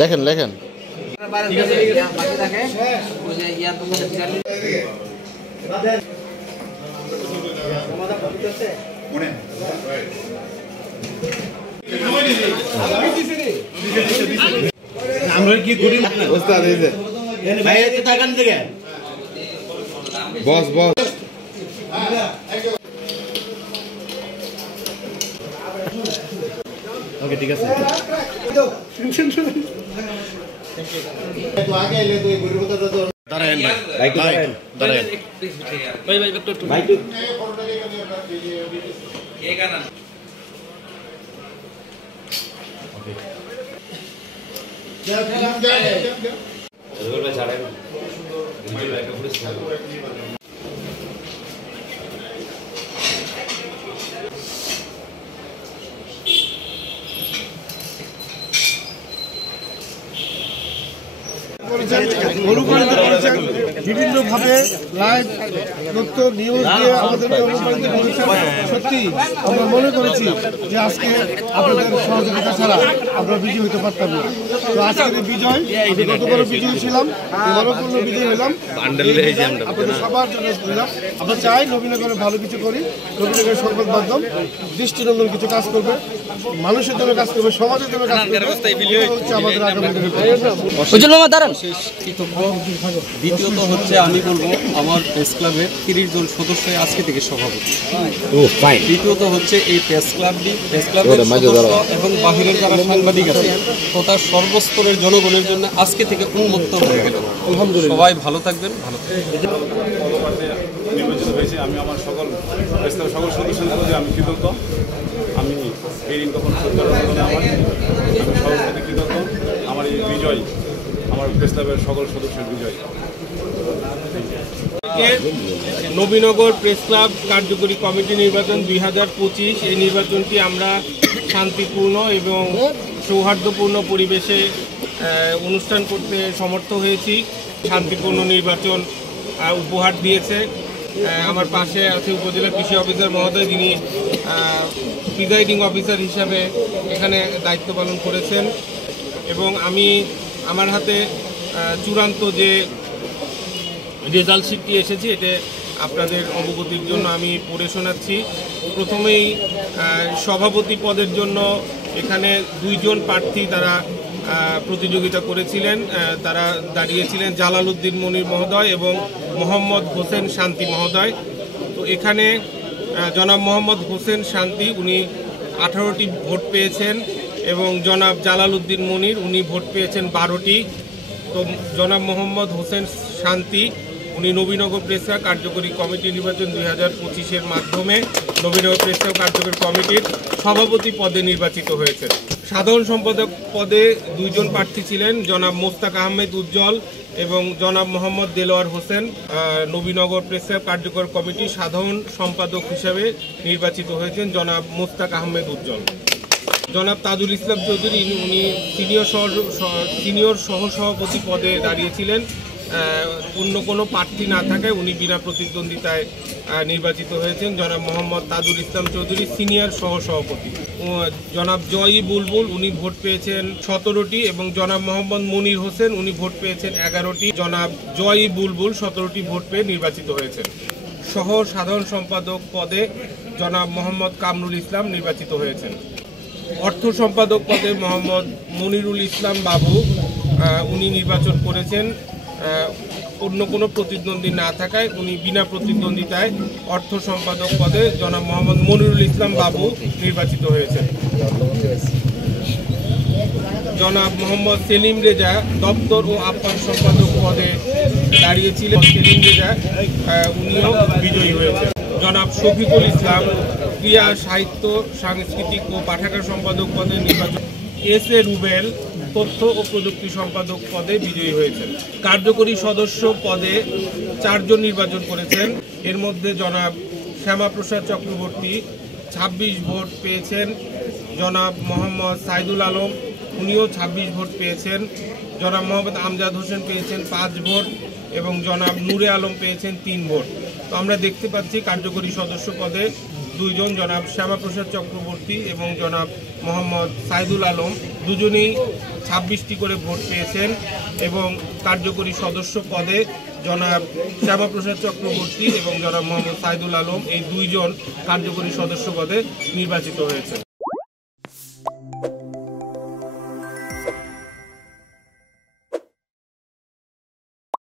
লেখেন লেখেন আমরা কি করি ওস্তাদ এই যে ভাই এতে টাকান থেকে বস বস ওকে ঠিক আছে তো আগে এলে তো এই গরিবতা তো দাঁড়ান ভাই দাঁড়ান ভাই ভাই একটু ভাই একটু কে গানা ওকে জোর ভাই ছাড়েন ভিডিও একটা পুরো বিভিন্নভাবে লাইভ তথ্য নিউজ দিয়ে আমাদেরকে অনুপ্রাণিত করেছেন। সত্যি আমরা মনে করেছি যে আজকে আপনাদের সহযোগিতা ছাড়া আমরা বিজয়ী হতে পারতাম না। তো আজকের এই বিজয়, গতবারও বিজয়ী ছিলাম, এবারও পূর্ণ বিজয়ী হলাম। আপনাদের সবার জন্য আমরা চাই নবীনগরে ভালো কিছু করি, নবীনগরের সংবাদ মাধ্যম দৃষ্টিনন্দন কিছু কাজ করবে, মানুষের জন্য কাজ করবে, সমাজের জন্য কাজ করবে। হচ্ছে আমাদের আগামী দিনের দ্বিতীয়ত হচ্ছে আমি বলবো আমার প্রেস ক্লাবের 30 জন সদস্য আজকে থেকে সভাপতি। তৃতীয়ত হচ্ছে এই প্রেস ক্লাবের সদস্য এবং বাহিরের যারা সাংবাদিক আছে তথা সর্বস্তরের জনগণের জন্য আজকে থেকে উন্মুক্ত হয়ে গেল। সবাই ভালো থাকবেন, ভালো থাকবেন। নির্বাচিত হয়েছে আমি আমার সকল প্রেস ক্লাবের সকল সদস্যদের প্রতি আমি কৃতজ্ঞ। আমি এই ঋণ কখন শোধ করার জন্য আমি সর্বপ্রতি কৃতজ্ঞ। আমার এই বিজয় আমার প্রেস ক্লাবের সকল সদস্যের বিজয়। নবীনগর প্রেস ক্লাব কার্যকরী কমিটি নির্বাচন 2025 এই নির্বাচনটি আমরা শান্তিপূর্ণ এবং সৌহার্দ্যপূর্ণ পরিবেশে অনুষ্ঠান করতে সমর্থ হয়েছি। শান্তিপূর্ণ নির্বাচন উপহার দিয়েছে। আমার পাশে আছে উপজেলা কৃষি অফিসার মহোদয়, যিনি প্রিজাইডিং অফিসার হিসাবে এখানে দায়িত্ব পালন করেছেন, এবং আমি আমার হাতে চূড়ান্ত যে রেজাল্ট শিটটি এসেছে এটা আপনাদের অবগতির জন্য আমি পড়ে শোনাচ্ছি। প্রথমেই সভাপতি পদের জন্য এখানে 2 জন প্রার্থী তারা প্রতিযোগিতা করেছিলেন। তারা দাঁড়িয়েছিলেন জালালউদ্দিন মনির মহোদয় এবং মোহাম্মদ হোসেন শান্তি মহোদয়। তো এখানে জনাব মোহাম্মদ হোসেন শান্তি উনি 18টি ভোট পেয়েছেন এবং জনাব জালালউদ্দিন মনির উনি ভোট পেয়েছেন 12টি। তো জনাব মোহাম্মদ হোসেন শান্তি উনি নবীনগর প্রেস ক্লাব কার্যকরী কমিটি নির্বাচন 2025-এর মাধ্যমে নবীনগর প্রেস ক্লাব কার্যকরী কমিটির সভাপতি পদে নির্বাচিত হয়েছেন। সাধারণ সম্পাদক পদে 2 জন প্রার্থী ছিলেন, জনাব মোস্তাক আহমেদ উজ্জ্বল এবং জনাব মোহাম্মদ দেলোয়ার হোসেন। নবীনগর প্রেস ক্লাব কার্যকরী কমিটির সাধারণ সম্পাদক হিসেবে নির্বাচিত হয়েছেন জনাব মোস্তাক আহমেদ উজ্জ্বল। জনাব তাজুল ইসলাম চৌধুরী উনি সিনিয়র সহসভাপতি পদে দাঁড়িয়েছিলেন। অন্য কোনো প্রার্থী না থাকায় উনি বিনা প্রতিদ্বন্দ্বিতায় নির্বাচিত হয়েছেন। জনাব মোহাম্মদ তাজুল ইসলাম চৌধুরী সিনিয়র সহসভাপতি। জনাব জয়ী বুলবুল উনি ভোট পেয়েছেন 17টি এবং জনাব মোহাম্মদ মনির হোসেন উনি ভোট পেয়েছেন 11টি। জনাব জয়ী বুলবুল 17টি ভোট পেয়ে নির্বাচিত হয়েছেন। সহ সাধারণ সম্পাদক পদে জনাব মোহাম্মদ কামরুল ইসলাম নির্বাচিত হয়েছেন। অর্থ সম্পাদক পদে মোহাম্মদ মনিরুল ইসলাম বাবু উনি নির্বাচন করেছেন। অন্য কোনো প্রতিদ্বন্দ্বী না থাকায় উনি বিনা প্রতিদ্বন্দ্বিতায় অর্থ সম্পাদক পদে জনাব মোহাম্মদ মনিরুল ইসলাম বাবু নির্বাচিত হয়েছেন। জনাব মোহাম্মদ সেলিম রেজা দপ্তর ও আপ্যায়ন সম্পাদক পদে দাঁড়িয়েছিলেন। সেলিম রেজা উনিও বিজয়ী হয়েছেন। জনাব শফিকুল ইসলাম ক্রীড়া সাহিত্য সাংস্কৃতিক ও পাঠাগার সম্পাদক পদে নির্বাচন এস এ রুবেল তথ্য ও প্রযুক্তি সম্পাদক পদে বিজয়ী হয়েছেন। কার্যকরী সদস্য পদে 4 জন নির্বাচন করেছেন। এর মধ্যে জনাব শ্যামাপ্রসাদ চক্রবর্তী 26 ভোট পেয়েছেন, জনাব মোহাম্মদ সাইদুল আলম উনিও 26 ভোট পেয়েছেন, জনাব মোহাম্মদ আমজাদ হোসেন পেয়েছেন 5 ভোট এবং জনাব নূরে আলম পেয়েছেন 3 ভোট। তো আমরা দেখতে পাচ্ছি কার্যকরী সদস্য পদে 2 জন, জনাব শ্যামাপ্রসাদ চক্রবর্তী এবং জনাব মোহাম্মদ সাইদুল আলম দুজনেই 26টি করে ভোট পেয়েছেন এবং কার্যকরী সদস্য পদে জনাব শ্যামাপ্রসাদ চক্রবর্তী এবং জনাব মোহাম্মদ সাইদুল আলম এই 2 জন কার্যকরী সদস্য পদে নির্বাচিত হয়েছে।